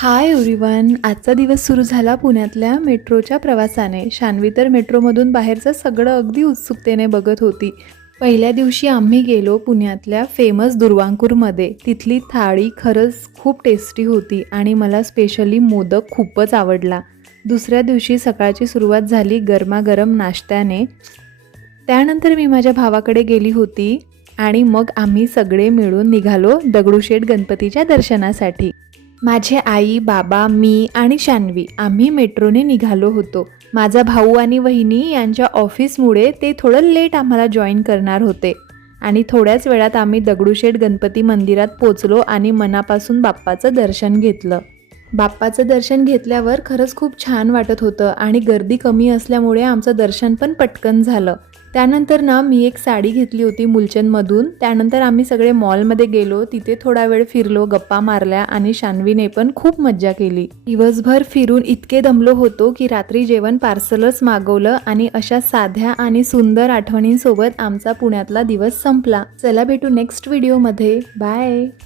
Hi everyone. आजचा दिवस सुरू झाला पुण्यातल्या मेट्रोच्या प्रवासाने. शान्वी तर मेट्रोमधून बाहेरचं सगळं अगदी उत्सुकतेने बघत होती. पहिल्या दिवशी आम्ही गेलो पुण्यातल्या फेमस दुर्वांकूरमध्ये. तिथली थाळी खरंच खूप टेस्टी होती आणि मला स्पेशली मोदक खूपच आवडला. दुसऱ्या दिवशी सकाळची सुरुवात झाली गरमागरम नाश्त्याने. त्यानंतर मी माझ्या भावाकडे गेली होती आणि मग आम्ही सगळे मिळून निघालो दगडूशेठ गणपतीच्या दर्शनासाठी. माझे आई, बाबा, मी आणि शान्वी आम्ही मेट्रोने निघालो होतो. माझा भाऊ आणि वहिनी यांच्या ऑफिसमुळे ते थोडं लेट आम्हाला जॉईन करणार होते आणि थोड्याच वेळात आम्ही दगडूशेठ गणपती मंदिरात पोचलो आणि मनापासून बाप्पाचं दर्शन घेतलं. बाप्पाचं दर्शन घेतल्यावर खरंच खूप छान वाटत होतं आणि गर्दी कमी असल्यामुळे आमचं दर्शन पण पटकन झालं. त्यानंतर मी एक साडी घेतली होती मुलचंदमधून. त्यानंतर आम्ही सगळे मॉलमध्ये गेलो. तिथे थोडा वेळ फिरलो, गप्पा मारल्या आणि शान्वीने पण खूप मज्जा केली. दिवसभर फिरून इतके दमलो होतो की रात्री जेवण पार्सलच मागवलं आणि अशा साध्या आणि सुंदर आठवणींसोबत आमचा पुण्यातला दिवस संपला. चला भेटू नेक्स्ट व्हिडिओमध्ये. बाय.